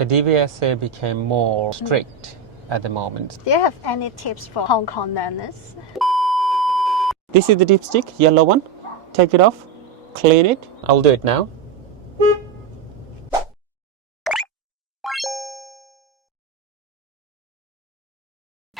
the DVSA became more strict at the moment. Do you have any tips for Hong Kong learners? This is the dipstick, yellow one. Take it off, clean it. I'll do it now.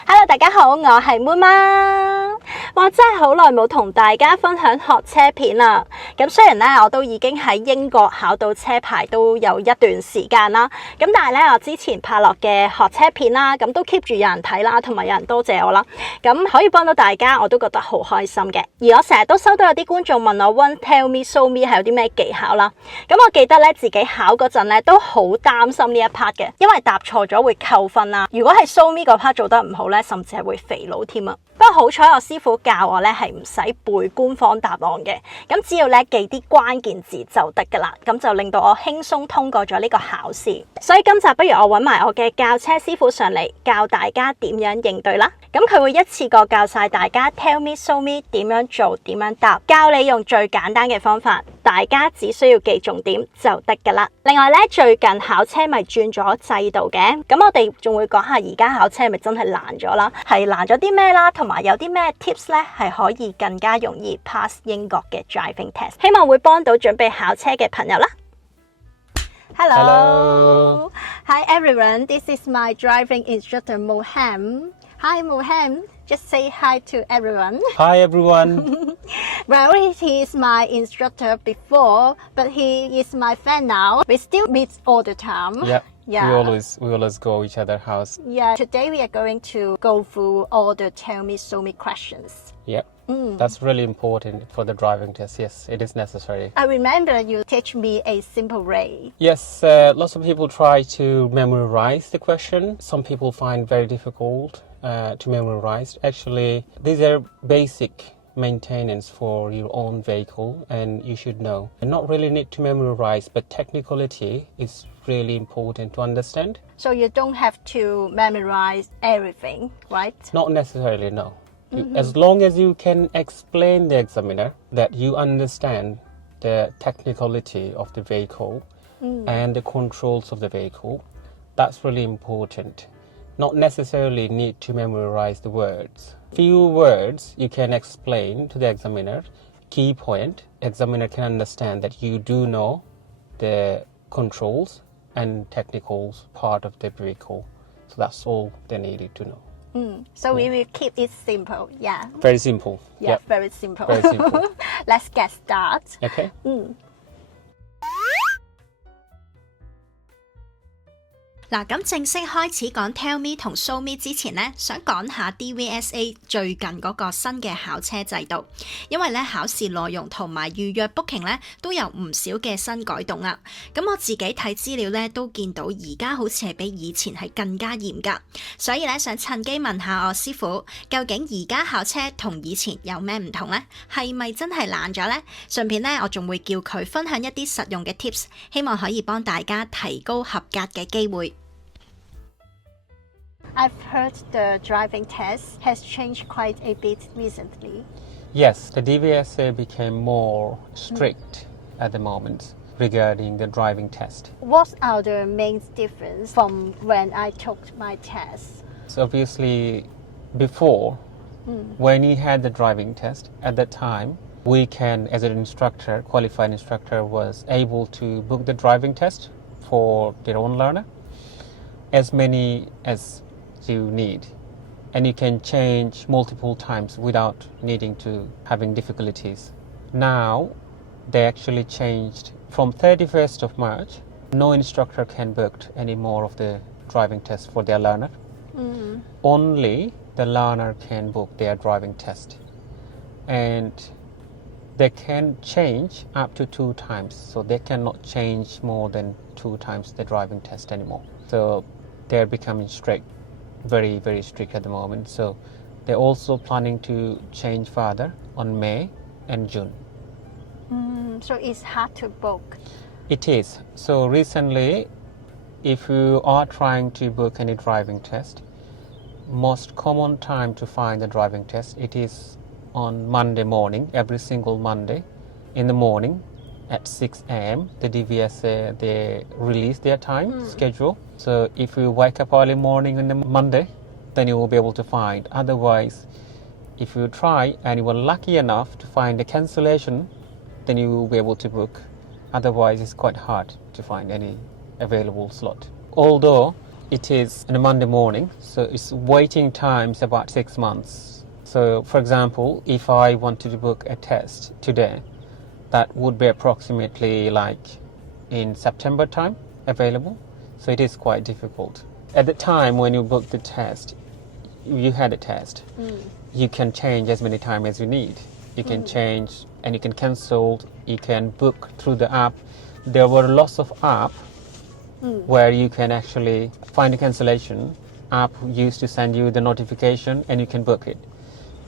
Hello， 大家好，我係 Moon 媽。哇，真係好耐冇同大家分享學車片啦。咁雖然咧，我都已經喺英國考到車牌都有一段時間啦。咁但係咧，我之前拍落嘅學車片啦，咁都 keep 住有人睇啦，同埋有人多謝我啦。咁可以幫到大家，我都覺得好開心嘅。而我成日都收到有啲觀眾問我 One Tell Me Show Me 係有啲咩技巧啦。咁我記得咧，自己考嗰陣咧都好擔心呢一 part 嘅，因為答錯咗會扣分啦。如果係 Show Me 嗰 part 做得唔好咧，甚至係會肥佬添啊！不過好彩我師傅教我咧係唔使背官方答案嘅，咁只要咧記啲關鍵字就得噶啦，咁就令到我輕鬆通過咗呢個考試。所以今集不如我揾埋我嘅教車師傅上嚟教大家點樣應對啦。咁佢會一次過教晒大家 Tell Me Show Me 點樣做點樣答，教你用最簡單嘅方法，大家只需要記重點就得噶啦。另外咧，最近考車咪轉咗制度嘅，咁我哋仲會講下而家考車係咪真係難咗啦，係難咗啲咩啦，同埋有啲咩 tips 咧係可以更加容易 pass 英國嘅 driving test， 希望會幫到準備考車嘅朋友啦。Hello. Hi everyone, this is my driving instructor Mohammad. Hi Mohammad, just say hi to everyone. Hi everyone. Well, he is my instructor before, but he is my fan now. We still meet all the time. Yeah. Yeah. We always go each other's house. Yeah. Today we are going to go through all the tell me, show me questions. Yep. That's really important for the driving test. Yes, it is necessary. I remember you teach me a simple way. Yes, lots of people try to memorize the question. Some people find very difficult to memorize. Actually, these are basic maintenance for your own vehicle and you should know. And not really need to memorize, but technicality is really important to understand. So you don't have to memorize everything, right? Not necessarily, no. As long as you can explain the examiner that you understand the technicality of the vehicle and the controls of the vehicle, that's really important. Not necessarily need to memorize the words. Few words you can explain to the examiner. Key point, examiner can understand that you do know the controls and technicals part of the vehicle. So that's all they needed to know. So we will keep it simple. Yeah. Very simple. Yeah, Yep. very simple. Very simple. Let's get started. Okay. 嗱，咁正式開始講 Tell Me 同 Show Me 之前呢，想講下 DVSA 最近嗰個新嘅考車制度，因為咧考試內容同埋預約 booking 咧都有唔少嘅新改動啊。咁我自己睇資料咧都見到而家好似係比以前係更加嚴格，所以咧想趁機問下我師傅，究竟而家考車同以前有咩唔同呢？係咪真係難咗呢？順便咧我仲會叫佢分享一啲實用嘅 tips， 希望可以幫大家提高合格嘅機會。I've heard the driving test has changed quite a bit recently. Yes, the DVSA became more strict at the moment regarding the driving test. What are the main difference from when I took my test? So obviously, before, when you had the driving test, at that time, we can, as an instructor, qualified instructor, was able to book the driving test for their own learner, as many as you need, and you can change multiple times without needing to having difficulties. Now they actually changed from 31st of March. No instructor can book any more of the driving test for their learner. Only the learner can book their driving test, and they can change up to 2 times, so they cannot change more than 2 times the driving test anymore. So they're becoming strict, very, very strict at the moment. So they're also planning to change further on May and June. So it's hard to book. It is. So recently, if you are trying to book any driving test, most common time to find the driving test, it is on Monday morning, every single Monday in the morning at 6 a.m. The DVSA, they release their time schedule. So if you wake up early morning on the Monday, then you will be able to find. Otherwise, if you try and you were lucky enough to find a cancellation, then you will be able to book. Otherwise, it's quite hard to find any available slot. Although it is on a Monday morning, so its waiting time is about 6 months. So, for example, if I wanted to book a test today, that would be approximately like in September time available. So it is quite difficult. At the time when you book the test, you had a test. You can change as many times as you need. You can change and you can cancel. You can book through the app. There were lots of apps where you can actually find a cancellation. App used to send you the notification and you can book it.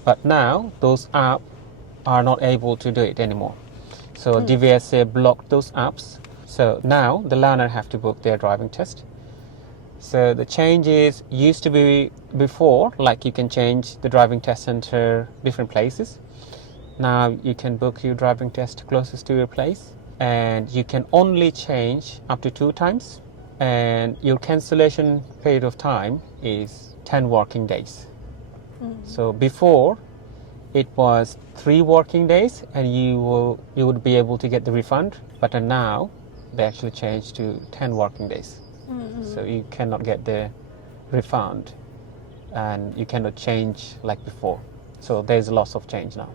But now those apps are not able to do it anymore. So DVSA blocked those apps. So now the learner have to book their driving test. So the changes used to be before, like you can change the driving test center different places. Now you can book your driving test closest to your place, and you can only change up to 2 times, and your cancellation period of time is 10 working days. So before it was 3 working days and you would be able to get the refund, but now they actually changed to 10 working days. So you cannot get the refund and you cannot change like before. So there's lots of change now.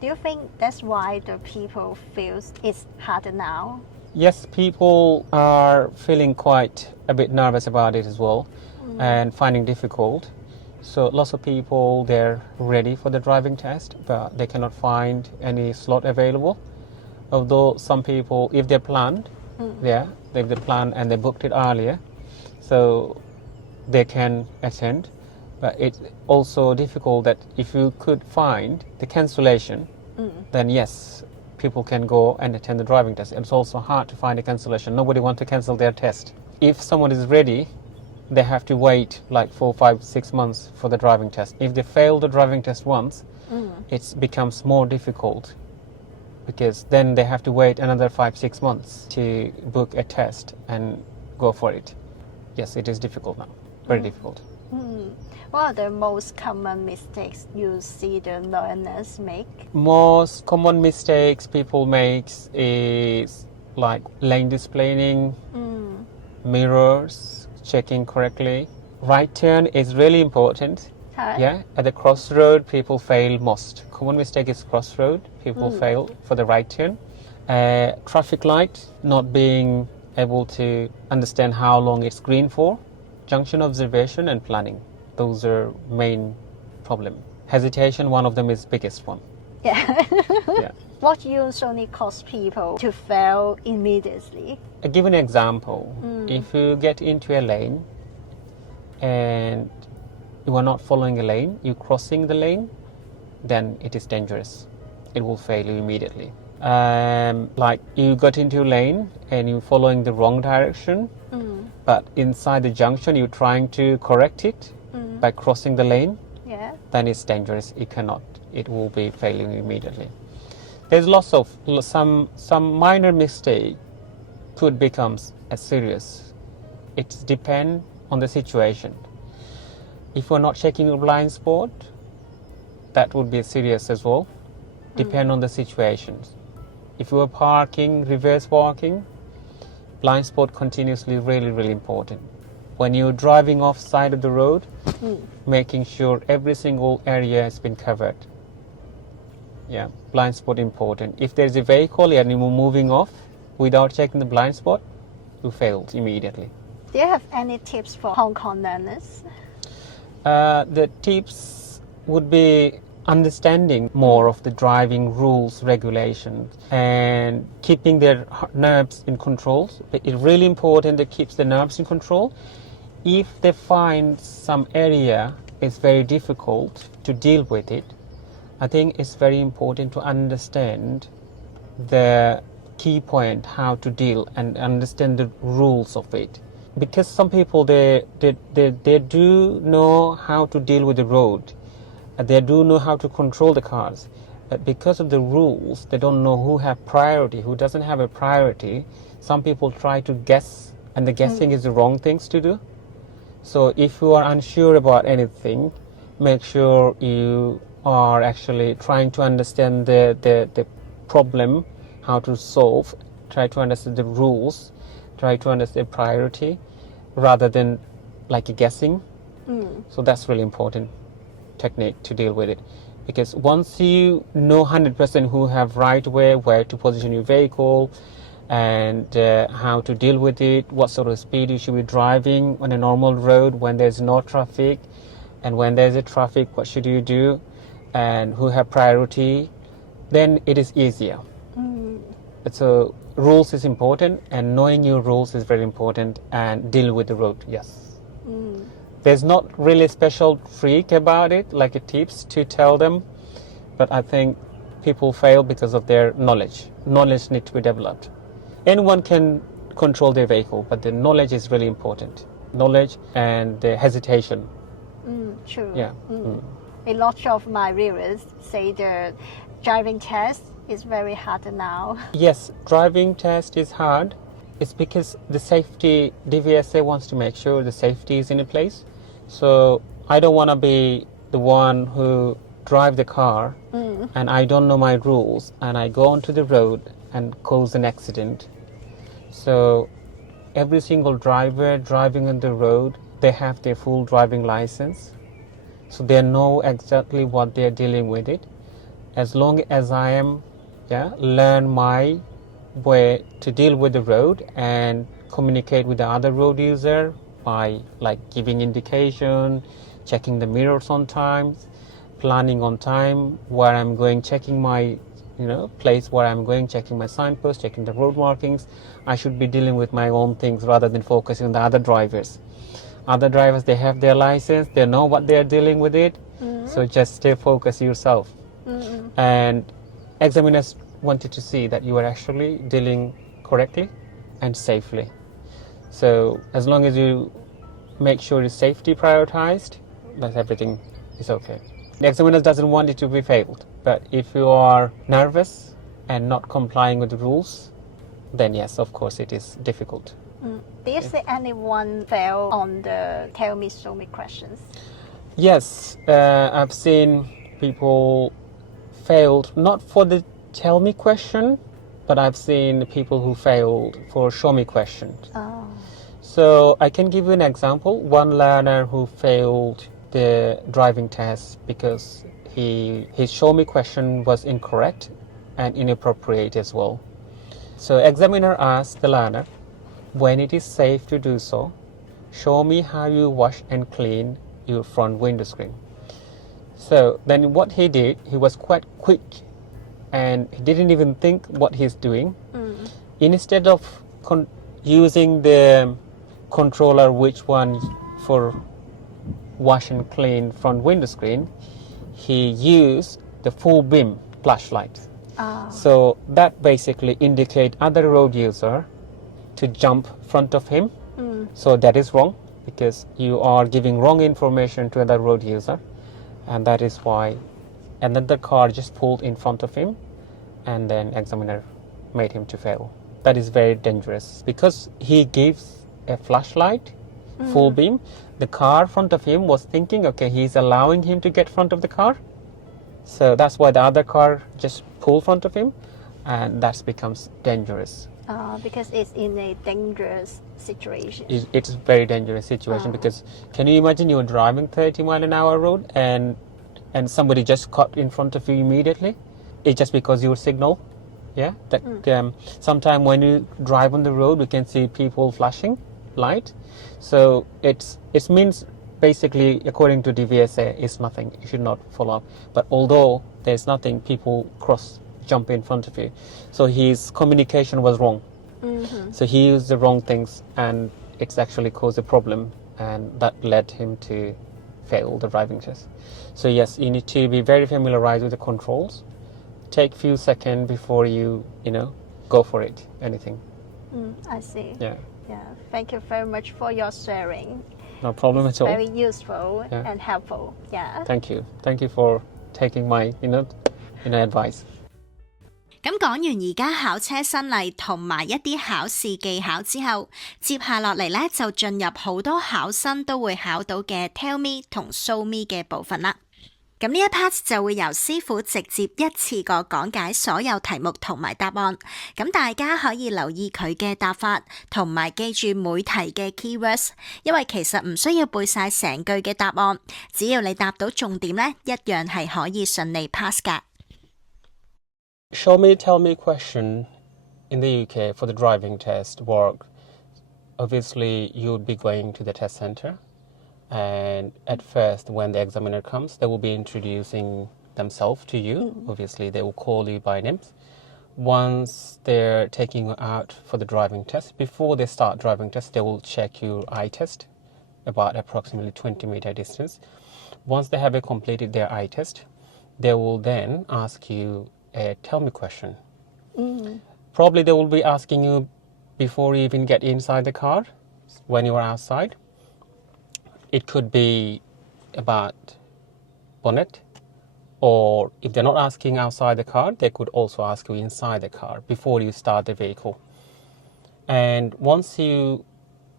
Do you think that's why the people feel it's harder now? Yes, people are feeling quite a bit nervous about it as well and finding difficult. So lots of people, they're ready for the driving test, but they cannot find any slot available. Although some people, if they planned, they've planned and they booked it earlier, so they can attend. But it's also difficult that if you could find the cancellation, then yes, people can go and attend the driving test. It's also hard to find a cancellation. Nobody wants to cancel their test. If someone is ready, they have to wait like 4, 5, 6 months for the driving test. If they fail the driving test once, it becomes more difficult, because then they have to wait another 5, 6 months to book a test and go for it. Yes, it is difficult now, very difficult. What are the most common mistakes you see the learners make? Most common mistakes people make is like lane displaying, mirrors, checking correctly. Right turn is really important. Yeah, at the crossroad, people fail most. Common mistake is crossroad. People fail for the right turn. Traffic light, not being able to understand how long it's green for. Junction observation and planning. Those are main problem. Hesitation, one of them is biggest one. Yeah. Yeah. What usually cause people to fail immediately? I give an example. If you get into a lane and you are not following a lane, you're crossing the lane, then it is dangerous. It will fail you immediately. Like you got into a lane and you're following the wrong direction, but inside the junction you're trying to correct it by crossing the lane, then it's dangerous. You cannot. It will be failing immediately. There's lots of some minor mistake could become as serious. It depends on the situation. If you're not checking your blind spot, that would be serious as well. Depend on the situations. If you are parking, reverse parking, blind spot continuously really important. When you're driving off side of the road, making sure every single area has been covered. Yeah, blind spot important. If there's a vehicle and you're moving off without checking the blind spot, you failed immediately. Do you have any tips for Hong Kong learners? The tips would be understanding more of the driving rules, regulations, and keeping their nerves in control. It's really important that keeps the nerves in control. If they find some area is very difficult to deal with it, I think it's very important to understand the key point, how to deal and understand the rules of it. Because some people, they do know how to deal with the road. They do know how to control the cars. But because of the rules, they don't know who have priority, who doesn't have a priority. Some people try to guess, and the guessing is the wrong things to do. So if you are unsure about anything, make sure you are actually trying to understand the problem, how to solve, try to understand the rules, try to understand priority, rather than like guessing. So that's really important technique to deal with it. Because once you know 100% who have right way, where to position your vehicle, and how to deal with it, what sort of speed you should be driving on a normal road when there's no traffic, and when there's a traffic, what should you do, and who have priority, then it is easier. So rules is important, and knowing your rules is very important, and deal with the road, yes. There's not really a special trick about it, like a tips to tell them, but I think people fail because of their knowledge. Knowledge needs to be developed. Anyone can control their vehicle, but the knowledge is really important. Knowledge and the hesitation. True. Yeah. A lot of my viewers say the driving test is very hard now. Yes, driving test is hard. It's because the safety, DVSA wants to make sure the safety is in place. So I don't want to be the one who drive the car and I don't know my rules and I go onto the road and cause an accident. So every single driver driving on the road, they have their full driving license. So they know exactly what they're dealing with it. As long as I am, learn my way to deal with the road and communicate with the other road user by like giving indication, checking the mirrors on time, planning on time, where I'm going, checking my place where I'm going, checking my signpost, checking the road markings. I should be dealing with my own things rather than focusing on the other drivers. Other drivers, they have their license, they know what they're dealing with it. So just stay focused yourself. And examiners wanted to see that you are actually dealing correctly and safely. So as long as you make sure your safety prioritized, that everything is okay. The examiner doesn't want it to be failed, but if you are nervous and not complying with the rules, then yes, of course it is difficult. Do you see anyone fail on the tell me, show me questions? Yes, I've seen people failed not for the tell me question, but I've seen people who failed for show me questions. So I can give you an example. One learner who failed the driving test because his show me question was incorrect and inappropriate as well. So examiner asked the learner, when it is safe to do so, show me how you wash and clean your front window screen. So then what he did, he was quite quick and he didn't even think what he's doing. Instead of using the controller which one for wash and clean front window screen, he used the full beam flashlight. So that basically indicate other road user to jump front of him. So that is wrong because you are giving wrong information to other road user, and that is why another car just pulled in front of him and then examiner made him to fail. That is very dangerous because he gives a flashlight, full beam. The car front of him was thinking, okay, he's allowing him to get front of the car. So that's why the other car just pulled front of him, and that becomes dangerous. Because it's in a dangerous situation. It's a very dangerous situation because can you imagine you're driving 30 mile an hour road and somebody just cut in front of you immediately? It's just because your signal. Sometimes when you drive on the road, we can see people flashing light. So it means basically, according to DVSA, it's nothing. You should not follow up. But although there's nothing, people jump in front of you. So his communication was wrong. So he used the wrong things, and it's actually caused a problem, and that led him to fail the driving test. So yes, you need to be very familiarized with the controls. Take few seconds before you go for it. Anything. I see. Yeah. Thank you very much for your sharing. No problem at all. Very useful and helpful. Yeah. Thank you for taking my advice. 咁講完而家考車新例同埋一啲考試技巧之後，接下落嚟咧就進入好多考生都會考到嘅 Tell Me 同 Show Me 嘅部分啦。咁呢一 part 就會由師傅直接一次過講解所有題目同埋答案，咁大家可以留意佢嘅答法，同埋記住每題嘅 keywords， 因為其實唔需要背晒成句嘅答案，只要你答到重點咧，一樣係可以順利 pass 㗎。Show me, tell me question in the UK for the driving test work. Obviously, you'll be going to the test center. And at first, when the examiner comes, they will be introducing themselves to you. Obviously, they will call you by names. Once they're taking you out for the driving test, before they start driving test, they will check your eye test about approximately 20-meter distance. Once they have completed their eye test, they will then ask you a tell me question. Probably they will be asking you before you even get inside the car, when you are outside. It could be about bonnet, or if they're not asking outside the car, they could also ask you inside the car before you start the vehicle. And once you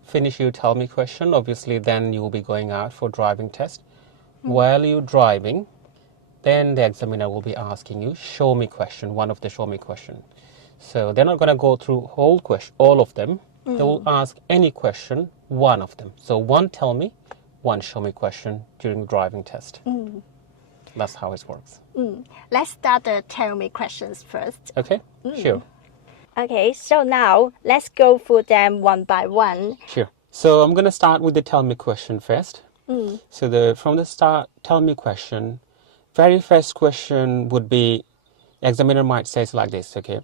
finish your tell me question, obviously then you will be going out for driving test. While you're driving, then the examiner will be asking you show me question, one of the show me question. So they're not going to go through all of them. They will ask any question, one of them. So one tell me, one show me question during driving test. That's how it works. Let's start the tell me questions first. Okay, sure. Okay, so now let's go through them one by one. Sure. So I'm going to start with the tell me question first. So from the start, tell me question, very first question would be, examiner might say it like this, okay?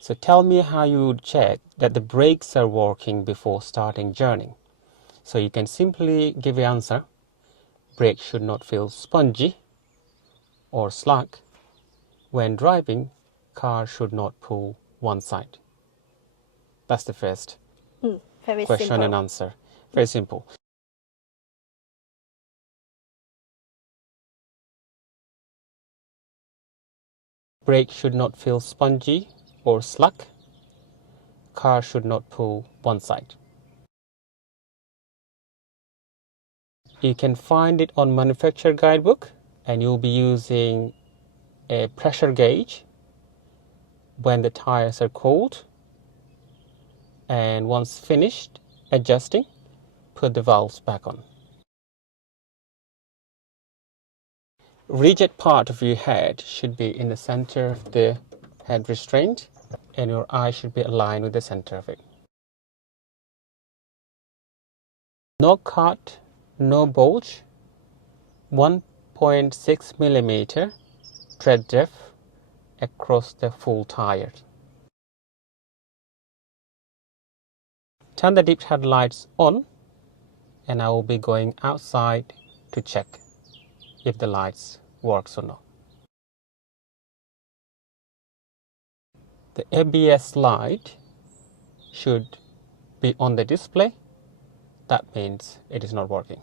So tell me how you would check that the brakes are working before starting journey. So you can simply give the answer. Brakes should not feel spongy or slack. When driving, car should not pull one side. That's the first Very question simple. and answer. Very simple. Brakes should not feel spongy or slack. Car should not pull one side. You can find it on manufacturer guidebook, and you'll be using a pressure gauge when the tires are cold. And once finished adjusting, put the valves back on. Rigid part of your head should be in the center of the head restraint, and your eye should be aligned with the center of it. No cut, no bulge, 1.6 millimeter tread depth across the full tire. Turn the dipped headlights on, and I will be going outside to check if the lights works or not. The ABS light should be on the display. That means it is not working.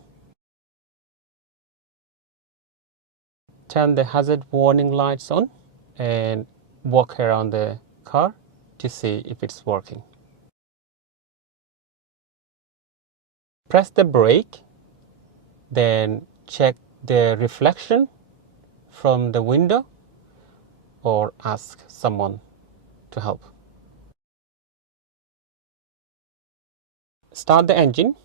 Turn the hazard warning lights on and walk around the car to see if it's working. Press the brake, then check the reflection from the window or ask someone to help. Start the engine,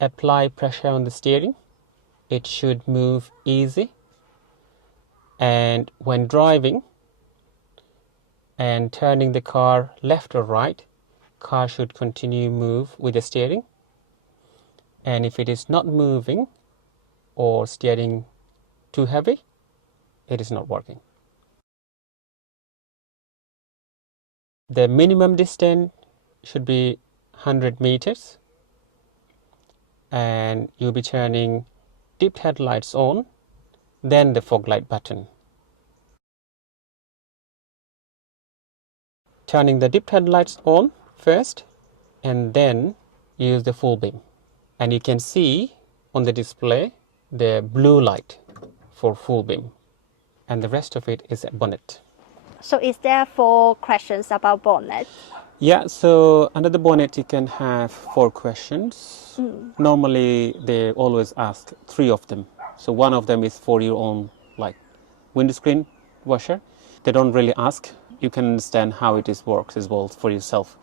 apply pressure on the steering. It should move easy. And when driving and turning the car left or right, car should continue move with the steering. And if it is not moving or steering too heavy, it is not working. The minimum distance should be 100 meters, and you'll be turning dipped headlights on, then the fog light button. Turning the dipped headlights on first, and then use the full beam. And you can see on the display the blue light for full beam. and the rest of it is a bonnet. So is there 4 questions about bonnet? Yeah, so under the bonnet you can have 4 questions. Normally they always ask 3 of them. So one of them is for your own like windscreen washer. They don't really ask. You can understand how it is works as well for yourself.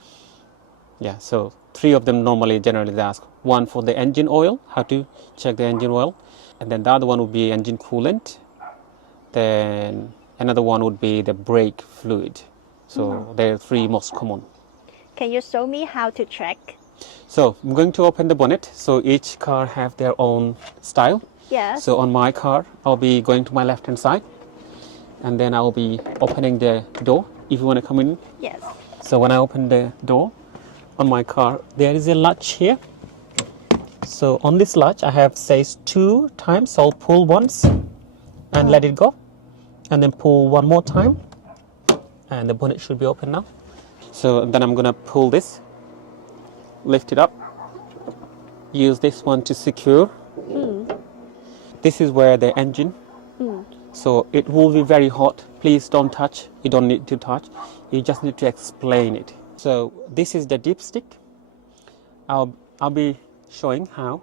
Yeah, so 3 of them generally they ask. One for the engine oil, how to check the engine oil. And then the other one would be engine coolant. Then another one would be the brake fluid. So they're 3 most common. Can you show me how to check? So I'm going to open the bonnet. So each car have their own style. Yes. So on my car, I'll be going to my left hand side. And then I'll be opening the door if you want to come in. Yes. So when I open the door on my car, there is a latch here. So on this latch, I have says 2 times. So I'll pull once and let it go. And then pull one more time. And the bonnet should be open now. So then I'm going to pull this, lift it up, use this one to secure. This is where the engine. So it will be very hot. Please don't touch. You don't need to touch. You just need to explain it. So this is the dipstick. I'll be showing how.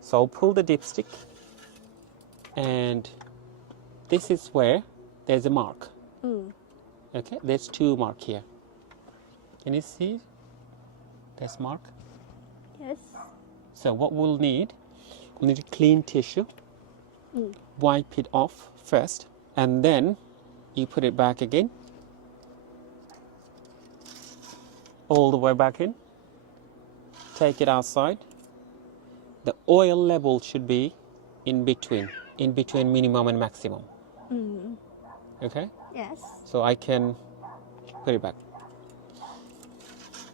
So I'll pull the dipstick, and this is where there's a mark. Okay, there's 2 mark here. Can you see? There's mark. Yes. So what we'll need a clean tissue. Wipe it off first, and then you put it back again. All the way back in. Take it outside. The oil level should be in between minimum and maximum. Okay? Yes. So I can put it back.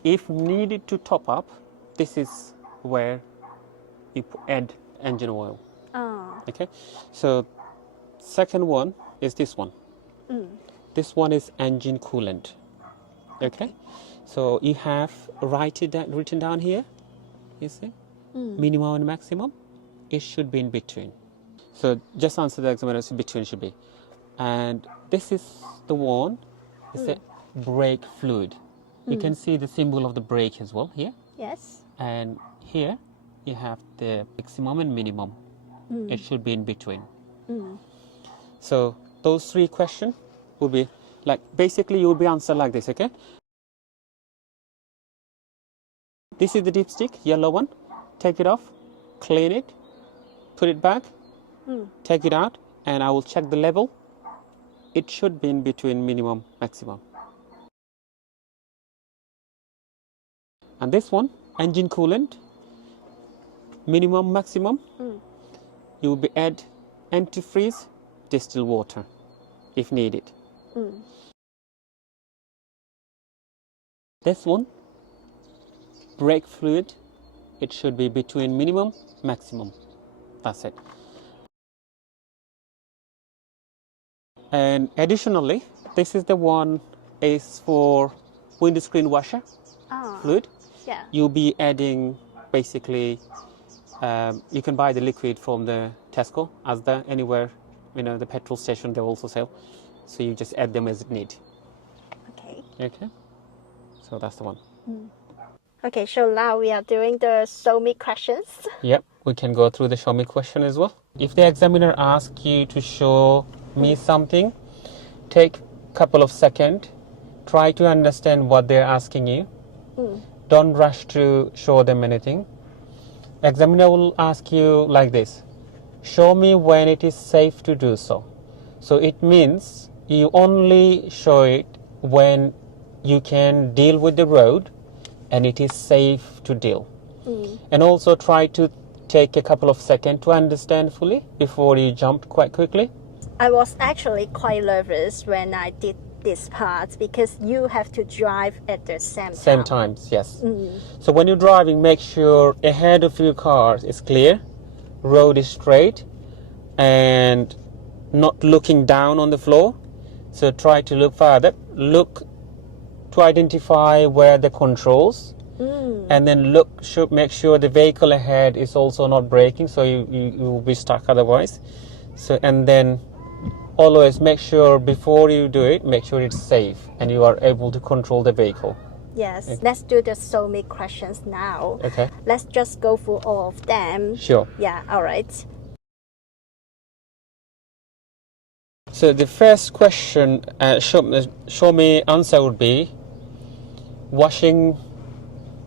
If needed to top up, this is where you add engine oil. Okay? So second one is this one. This one is engine coolant. Okay? So you have written down here, you see? Minimum and maximum. It should be in between. So just answer the examiner's between should be. And this is the one, it's the brake fluid. You can see the symbol of the brake as well here. Yes. And here you have the maximum and minimum. It should be in between. So those 3 questions will be like, basically you will be answered like this, okay? This is the dipstick, yellow one. Take it off, clean it, put it back, take it out, and I will check the level. It should be in between minimum, maximum. And this one, engine coolant, minimum, maximum. You will be add antifreeze, distilled water, if needed. This one, brake fluid, it should be between minimum, maximum. That's it. And additionally, this is the one is for windscreen washer fluid. Yeah. You'll be adding basically, you can buy the liquid from the Tesco, Asda, anywhere, the petrol station they also sell. So you just add them as it need. Okay. Okay. So that's the one. Okay, so now we are doing the show me questions. Yep, we can go through the show me question as well. If the examiner asks you to show me something, take a couple of seconds, try to understand what they're asking you. Don't rush to show them anything. Examiner will ask you like this: show me when it is safe to do so. So it means you only show it when you can deal with the road and it is safe to deal. And also try to take a couple of seconds to understand fully before you jump quite quickly. I was actually quite nervous when I did this part because you have to drive at the same times, yes. So when you're driving, make sure ahead of your car is clear, road is straight, and not looking down on the floor. So try to look farther, look to identify where the controls, and then make sure the vehicle ahead is also not braking, so you will be stuck otherwise. So, and then always make sure before you do it, make sure it's safe and you are able to control the vehicle. Yes, let's do the show me questions now. Okay. Let's just go through all of them. Sure. Yeah, all right. So the first question, show me answer would be washing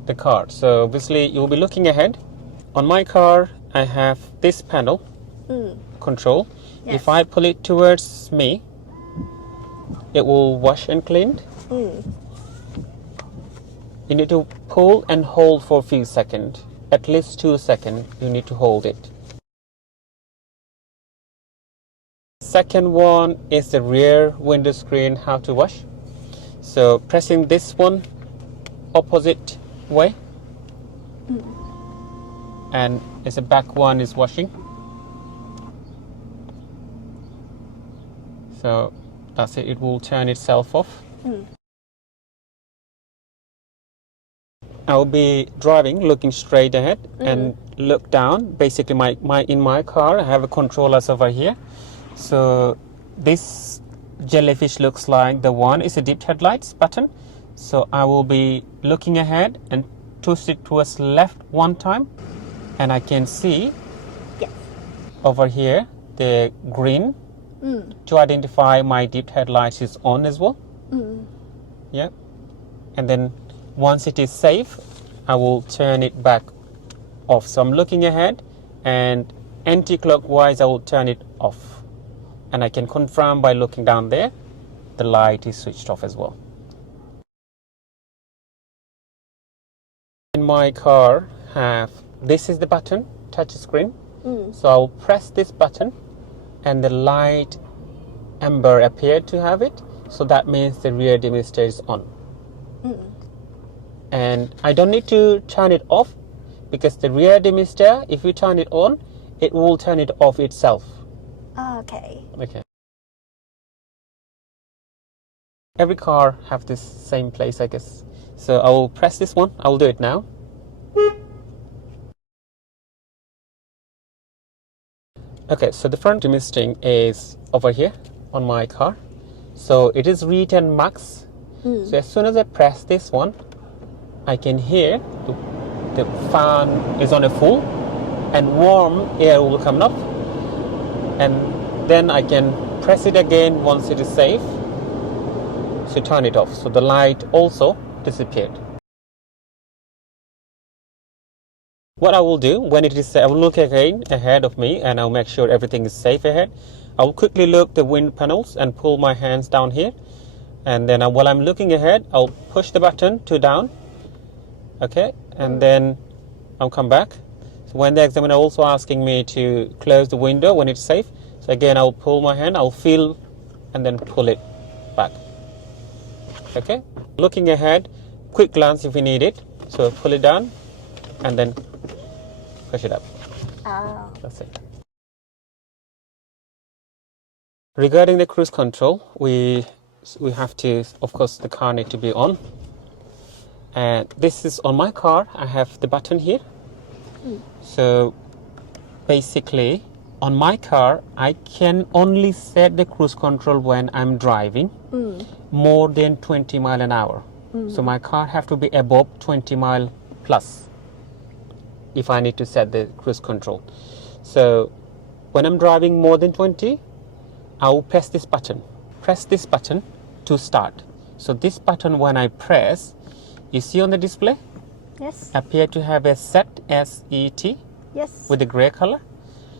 the car. So obviously you'll be looking ahead. On my car, I have this panel control. Yes. If I pull it towards me, it will wash and clean. You need to pull and hold for a few seconds. At least 2 seconds, you need to hold it. Second one is the rear window screen, how to wash. So pressing this one opposite way. And it's the back one is washing. So that's it, it will turn itself off. I'll be driving, looking straight ahead and look down. Basically, in my car, I have a controllers over here. So this jellyfish looks like the one is a dipped headlights button. So I will be looking ahead and twist it towards left one time, and I can see over here the green to identify my dipped headlights is on as well. Yeah, and then once it is safe, I will turn it back off. So I'm looking ahead and anti-clockwise I will turn it off. And I can confirm by looking down there, the light is switched off as well. In my car, this is the button, touch screen. So I'll press this button and the light amber appeared to have it. So that means the rear demister is on. And I don't need to turn it off because the rear demister, if you turn it on, it will turn it off itself. Okay. Okay. Every car have this same place, I guess. So I will press this one. I will do it now. Okay, so the front demisting is over here on my car. So it is written max. So as soon as I press this one, I can hear the fan is on a full and warm air will come up. And then I can press it again once it is safe. So turn it off. So the light also disappeared. What I will do when it is, I will look again ahead of me and I'll make sure everything is safe ahead. I will quickly look the wind panels and pull my hands down here. And then while I'm looking ahead, I'll push the button to down. Okay, and then I'll come back. So when the examiner also asking me to close the window when it's safe, so again I'll pull my hand, I'll feel and then pull it back. Okay, looking ahead, quick glance if you need it. So pull it down and then push it up. That's it. Regarding the cruise control, we have to, of course, the car need to be on. And this is on my car. I have the button here. So basically, on my car, I can only set the cruise control when I'm driving more than 20 miles an hour. So my car have to be above 20 miles plus if I need to set the cruise control. So when I'm driving more than 20, I will press this button. Press this button to start. So this button, when I press, you see on the display? Yes. Appear to have a set S-E-T Yes. with the gray color.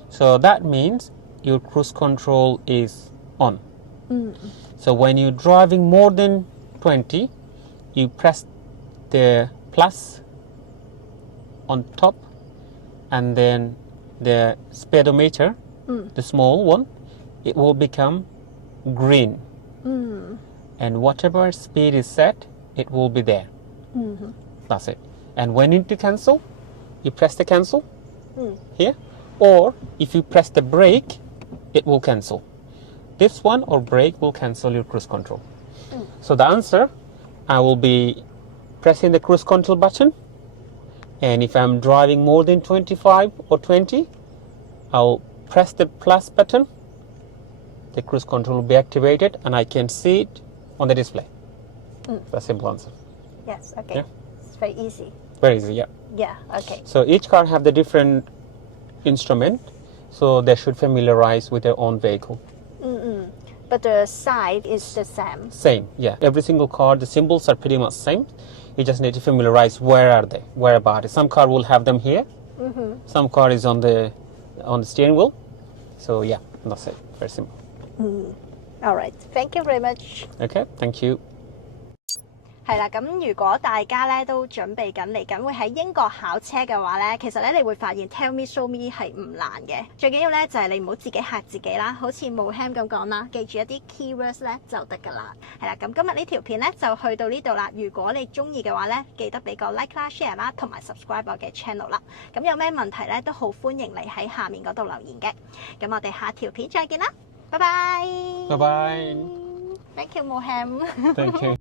So that means your cruise control is on. So when you're driving more than 20, you press the plus on top and then the speedometer, the small one, it will become green. And whatever speed is set, it will be there. That's it. And when you need to cancel, you press the cancel here, or if you press the brake, it will cancel. This one or brake will cancel your cruise control. So the answer, I will be pressing the cruise control button, and if I'm driving more than 25 or 20, I'll press the plus button the cruise control will be activated and I can see it on the display. That's a simple answer. Yes, okay. Yeah. It's very easy. Very easy, yeah. Yeah, okay. So each car have the different instrument, so they should familiarize with their own vehicle. But the side is the same. Same, yeah. Every single car, the symbols are pretty much same. You just need to familiarize where are they, where about it. Some car will have them here. Some car is on the steering wheel. So yeah, that's it. Very simple. All right. Thank you very much. Okay, thank you. 係啦，咁如果大家咧都準備緊嚟緊會喺英國考車嘅話咧，其實咧你會發現 Tell me show me 係唔難嘅，最緊要咧就係你唔好自己嚇自己啦，好似 Mohammad 咁講啦，記住一啲 keywords 咧就得㗎啦。係啦，咁今日呢條片咧就去到呢度啦。如果你中意嘅話咧，記得俾個 like 啦、share 啦，同埋 subscribe 我嘅 channel 啦。咁有咩問題咧都好歡迎你喺下面嗰度留言嘅。咁我哋下條片再見啦，拜拜。Bye bye. Thank you, Mohammad. Thank you.